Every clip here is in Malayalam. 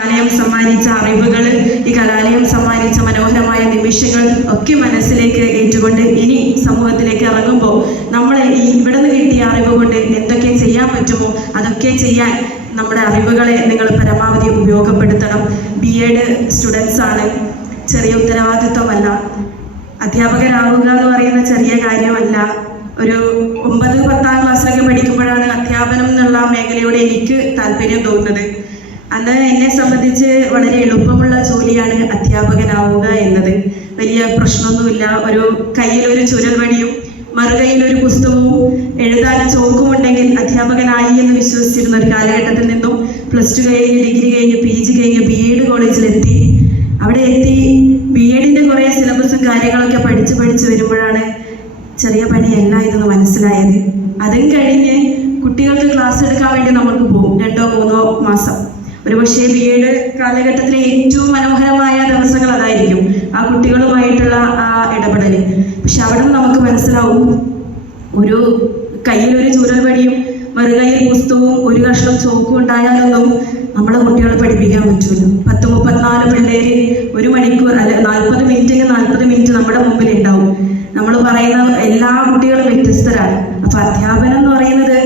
കലാലയം സമ്മാനിച്ച അറിവുകൾ, ഈ കലാലയം സമ്മാനിച്ച മനോഹരമായ നിമിഷങ്ങൾ ഒക്കെ മനസ്സിലേക്ക് ഏറ്റുകൊണ്ട് ഇനി സമൂഹത്തിലേക്ക് ഇറങ്ങുമ്പോൾ നമ്മൾ ഇവിടെ നിന്ന് കിട്ടിയ അറിവ് കൊണ്ട് എന്തൊക്കെ ചെയ്യാൻ പറ്റുമോ അതൊക്കെ ചെയ്യാൻ നമ്മുടെ അറിവുകളെ നിങ്ങൾ പരമാവധി ഉപയോഗപ്പെടുത്തണം. BEd സ്റ്റുഡൻസ് ആണ്, ചെറിയ ഉത്തരവാദിത്വമല്ല. അധ്യാപകരാവുക എന്ന് പറയുന്ന ചെറിയ കാര്യമല്ല. ഒരു 9-10 ക്ലാസ്സിലൊക്കെ പഠിക്കുമ്പോഴാണ് അധ്യാപനം എന്നുള്ള മേഖലയോട് എനിക്ക് താല്പര്യം തോന്നുന്നത്. അന്ന് എന്നെ സംബന്ധിച്ച് വളരെ എളുപ്പമുള്ള ജോലിയാണ് അധ്യാപകനാവുക എന്നത്. വലിയ പ്രശ്നമൊന്നുമില്ല. ഒരു കയ്യിലൊരു ചുരൽവടിയും മറുകൈയിലൊരു പുസ്തകവും എഴുതാൻ ചോക്കുമുണ്ടെങ്കിൽ അധ്യാപകനായി എന്ന് വിശ്വസിച്ചിരുന്ന ഒരു കാലഘട്ടത്തിൽ നിന്നും +2 കഴിഞ്ഞ് ഡിഗ്രി കഴിഞ്ഞ് PG കഴിഞ്ഞ് BEd കോളേജിലെത്തി. അവിടെ എത്തി BEdന്റെ കുറേ സിലബസും കാര്യങ്ങളൊക്കെ പഠിച്ച് വരുമ്പോഴാണ് ചെറിയ പണിയല്ല ഇതെന്ന് മനസ്സിലായത്. അതും കഴിഞ്ഞ് കുട്ടികൾക്ക് ക്ലാസ് എടുക്കാൻ വേണ്ടി നമ്മൾക്ക് പോകും 2-3 മാസം. ഒരുപക്ഷെ BEd കാലഘട്ടത്തിലെ ഏറ്റവും മനോഹരമായ ദിവസങ്ങൾ അതായിരിക്കും, ആ കുട്ടികളുമായിട്ടുള്ള ആ ഇടപെടൽ. പക്ഷെ അവിടെ നിന്ന് നമുക്ക് മനസ്സിലാവും, ഒരു കയ്യിലൊരു ചൂരൽവടിയും മറുകൈയിൽ പുസ്തകവും ഒരു കഷ്ണം ചോക്കും ഉണ്ടായാലൊന്നും നമ്മളെ കുട്ടികളെ പഠിപ്പിക്കാൻ പറ്റൂല. 10-34 പിള്ളേര് 1 മണിക്കൂർ അല്ല 40 മിനിറ്റെങ്കിൽ 40 മിനിറ്റ് നമ്മുടെ മുമ്പിൽ ഉണ്ടാവും. നമ്മൾ പറയുന്ന എല്ലാ കുട്ടികളും വ്യത്യസ്തരാണ്. അപ്പൊ അധ്യാപനം എന്ന് പറയുന്നത്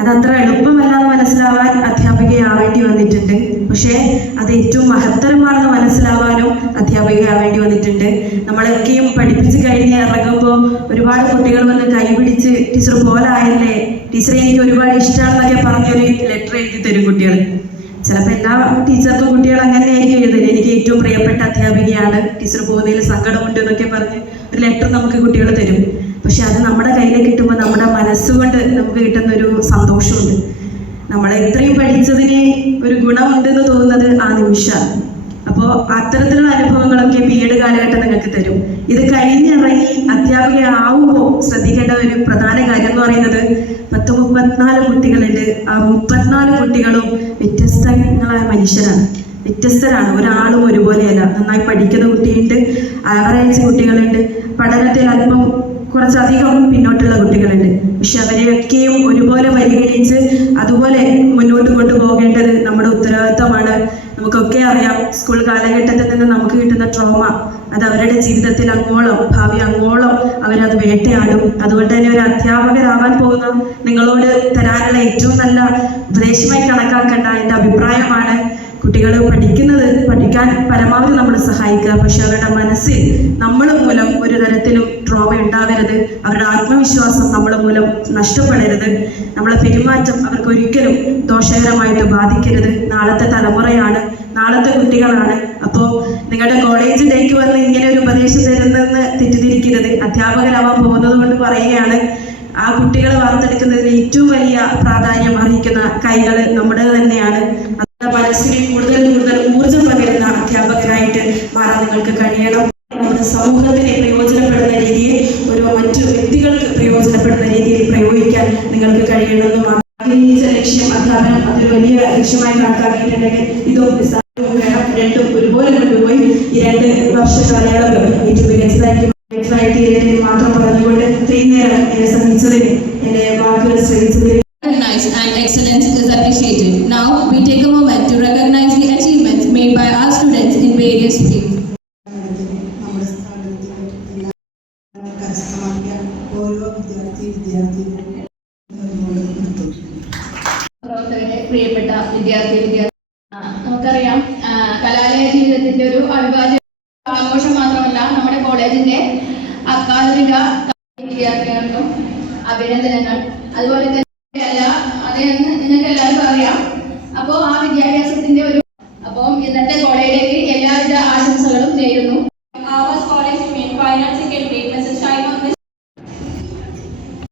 അതത്ര എളുപ്പമല്ലാന്ന് മനസ്സിലാവാൻ അധ്യാപികയാവേണ്ടി വന്നിട്ടുണ്ട്. പക്ഷേ അത് ഏറ്റവും മഹത്തരമാണെന്ന് മനസ്സിലാവാനും അധ്യാപികയാവേണ്ടി വന്നിട്ടുണ്ട്. നമ്മളൊക്കെയും പഠിപ്പിച്ച് കഴിഞ്ഞ് ഇറങ്ങുമ്പോൾ ഒരുപാട് കുട്ടികൾ വന്ന് കൈപിടിച്ച് ടീച്ചർ പോലായല്ലേ, ടീച്ചറെ എനിക്ക് ഒരുപാട് ഇഷ്ടമാണെന്നൊക്കെ പറഞ്ഞൊരു ലെറ്റർ എഴുതി തരും കുട്ടികൾ. ചിലപ്പോൾ എല്ലാ ടീച്ചർക്കും കുട്ടികൾ അങ്ങനെ ആയിരിക്കും എഴുതുന്നത്, എനിക്ക് ഏറ്റവും പ്രിയപ്പെട്ട അധ്യാപികയാണ്, ടീച്ചർ പോകുന്നതിൽ സങ്കടമുണ്ട് എന്നൊക്കെ പറഞ്ഞ് ഒരു ലെറ്റർ നമുക്ക് കുട്ടികൾ തരും. പക്ഷെ അത് നമ്മുടെ കയ്യിലേക്ക് കിട്ടുമ്പോൾ നമ്മുടെ മനസ്സുകൊണ്ട് നമുക്ക് കിട്ടുന്നൊരു സന്തോഷമുണ്ട്. നമ്മൾ എത്രയും പഠിച്ചതിന് ഒരു ഗുണമുണ്ടെന്ന് തോന്നുന്നത് ആ നിമിഷമാണ്. അപ്പോൾ അത്തരത്തിലുള്ള അനുഭവങ്ങളൊക്കെ BEd കാലഘട്ടം നിങ്ങൾക്ക് തരും. ഇത് കഴിഞ്ഞിറങ്ങി അധ്യാപികയാവുമ്പോൾ ശ്രദ്ധിക്കേണ്ട ഒരു പ്രധാന കാര്യം എന്ന് പറയുന്നത് 34 കുട്ടികളുണ്ട്. ആ 34 കുട്ടികളും വ്യത്യസ്തങ്ങളായ മനുഷ്യരാണ്, വ്യത്യസ്തരാണ്. ഒരാളും ഒരുപോലെയല്ല. നന്നായി പഠിക്കുന്ന കുട്ടിയുണ്ട്, ആവറേജ് കുട്ടികളുണ്ട്, പഠനത്തിൽ അല്പം കുറച്ചധികം പിന്നോട്ടുള്ള കുട്ടികളുണ്ട്. പക്ഷെ അവരെയൊക്കെയും ഒരുപോലെ പരിഗണിച്ച് അതുപോലെ മുന്നോട്ട് കൊണ്ടുപോകേണ്ടത് നമ്മുടെ ഉത്തരവാദിത്തമാണ്. നമുക്കൊക്കെ അറിയാം, സ്കൂൾ കാലഘട്ടത്തിൽ നിന്ന് നമുക്ക് കിട്ടുന്ന ട്രോമ അത് അവരുടെ ജീവിതത്തിൽ അങ്ങോളം, ഭാവി അങ്ങോളം അവരത് വേട്ടയാടും. അതുകൊണ്ട് തന്നെ ഒരു അധ്യാപകരാവാൻ പോകുന്ന നിങ്ങളോട് തരാനുള്ള ഏറ്റവും നല്ല ഉപദേശമായി കണക്കാക്കേണ്ട എൻ്റെ അഭിപ്രായമാണ്, കുട്ടികൾ പഠിക്കാൻ പരമാവധി നമ്മൾ സഹായിക്കുക. പക്ഷെ അവരുടെ മനസ്സിൽ നമ്മൾ മൂലം ഒരു തരത്തിലും ട്രോമ ഉണ്ടാവരുത്. അവരുടെ ആത്മവിശ്വാസം നമ്മൾ മൂലം നഷ്ടപ്പെടരുത്. നമ്മളെ പെരുമാറ്റം അവർക്ക് ഒരിക്കലും ദോഷകരമായിട്ട് ബാധിക്കരുത്. നാളത്തെ തലമുറയാണ്, നാളത്തെ കുട്ടികളാണ്. അപ്പോൾ നിങ്ങളുടെ കോളേജിലേക്ക് വന്ന് ഇങ്ങനെ ഒരു ഉപദേശം തരുന്നതെന്ന് തെറ്റിദ്ധരിക്കരുത്. അധ്യാപകരാവാൻ പോകുന്നത് കൊണ്ട് പറയുകയാണ്, ആ കുട്ടികളെ വാർത്തെടുക്കുന്നതിന് ഏറ്റവും വലിയ പ്രാധാന്യം അർഹിക്കുന്ന കൈകൾ നമ്മുടെ തന്നെയാണ്. മനസ്സിനെ കൂടുതൽ ഊർജ്ജം പകരുന്ന അധ്യാപകനായിട്ട് മാറാൻ നിങ്ങൾക്ക് കഴിയണം. നമ്മുടെ സമൂഹത്തിന് പ്രയോജനപ്പെടുന്ന രീതിയിൽ, മറ്റു വ്യക്തികൾക്ക് പ്രയോജനപ്പെടുന്ന രീതിയിൽ പ്രയോഗിക്കാൻ നിങ്ങൾക്ക് കഴിയണമെന്നും ആഗ്രഹിച്ച ലക്ഷ്യം അധ്യാപനം അതൊരു വലിയ ലക്ഷ്യമായി കണക്കാക്കിയിട്ടുണ്ടെങ്കിൽ ഇതും രണ്ടും ഒരുപോലെ കൊണ്ടുപോയി ഈ 2 വർഷ കാലയളവ് ഏറ്റവും മികച്ചതായി മാത്രം പറഞ്ഞുകൊണ്ട് ഇത്രയും നേരം എന്നെ ശ്രമിച്ചതിന്, എന്നെ വാക്കുകൾ ശ്രമിച്ചതിന് and excellence is appreciated. Now we take a moment to recognize the achievements made by our students in various fields. പ്രിയപ്പെട്ട വിദ്യാർത്ഥി നമുക്കറിയാം, കലാലയ ജീവിതത്തിന്റെ ഒരു അവിഭാജ്യ ആഘോഷം മാത്രമല്ല, നമ്മുടെ കോളേജിന്റെ അക്കാദമിക വിദ്യാർത്ഥികൾക്കും അഭിനന്ദനങ്ങൾ. അതുപോലെ തന്നെ അതെന്ന് നിങ്ങൾക്ക് എല്ലാവർക്കും അറിയാം. അപ്പോൾ ആ വിദ്യാഭ്യാസത്തിന്റെ അപ്പോൾ ഇന്നത്തെ